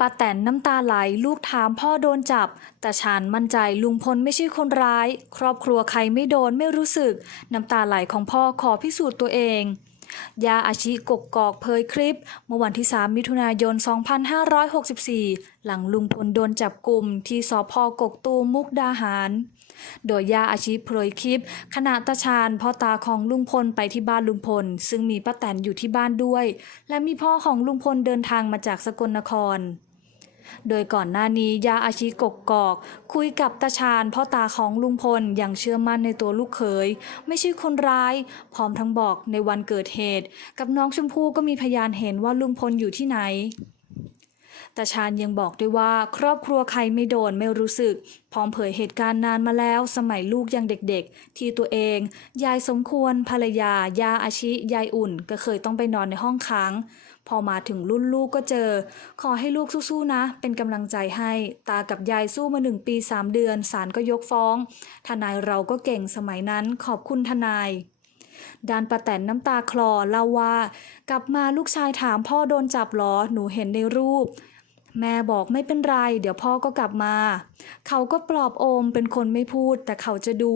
ป้าแตนน้ำตาไหลลูกถามพ่อโดนจับ แต่ชานมั่นใจลุงพลไม่ใช่คนร้าย ครอบครัวใครไม่โดนไม่รู้สึก น้ำตาไหลของพ่อขอพิสูจน์ตัวเองยาอาชิกกกอกเผยคลิป เมื่อวันที่ 3 มิถุนายน 2564 หลังลุงพลโดนจับกลุ่มที่สพกกตูมมุกดาหาร โดยยาอาชีพเผยคลิป ขณะตาชาญพ่อตาของลุงพลไปที่บ้านลุงพล ซึ่งมีป้าแตนอยู่ที่บ้านด้วย และมีพ่อของลุงพลเดินทางมาจากสกลนคร โดยก่อนหน้านี้ยาอาชีกกกอก คุยกับตาชาญพ่อตาของลุงพลอย่างเชื่อมั่นในตัวลูกเขย ไม่ใช่คนร้าย พร้อมทั้งบอกในวันเกิดเหตุ กับน้องชมพู่ก็มีพยานเห็นว่าลุงพลอยู่ที่ไหน ตาชาญยังบอกด้วยว่าครอบครัวใครไม่โดนไม่รู้สึก พร้อมเผยเหตุการณ์นานมาแล้วสมัยลูกยังเด็กๆ ที่ตัวเอง ยายสมควร ภรรยา ยาอาชิ ยายอุ่น ก็เคยต้องไปนอนในห้องค้าง พอมาถึงรุ่นลูกก็เจอ ขอให้ลูกสู้ๆนะ เป็นกำลังใจให้ ตากับยายสู้มาหนึ่งปีสามเดือนศาลก็ยกฟ้อง ทนายเราก็เก่งสมัยนั้นขอบคุณทนายด้านป้าแตนน้ำตาคลอเล่าว่า กลับมาลูกชายถามพ่อโดนจับหรอ หนูเห็นในรูป แม่บอกไม่เป็นไร เดี๋ยวพ่อก็กลับมา เขาก็ปลอบโอมเป็นคนไม่พูด แต่เขาจะดู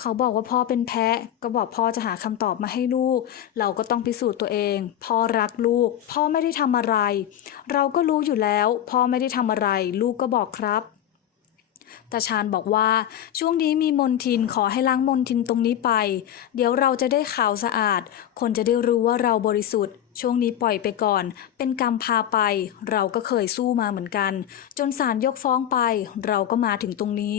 เขาบอกว่าพ่อเป็นแพะ ก็บอกพ่อจะหาคำตอบมาให้ลูก เราก็ต้องพิสูจน์ตัวเอง พ่อรักลูก พ่อไม่ได้ทำอะไร เราก็รู้อยู่แล้ว พ่อไม่ได้ทำอะไร ลูกก็บอกครับ ตาชานบอกว่าช่วงนี้มีมนทินขอให้ล้างมนทินตรงนี้ไป เดี๋ยวเราจะได้ข่าวสะอาด คนจะได้รู้ว่าเราบริสุทธิ์ ช่วงนี้ปล่อยไปก่อน เป็นกรรมพาไป เราก็เคยสู้มาเหมือนกัน จนศาลยกฟ้องไป เราก็มาถึงตรงนี้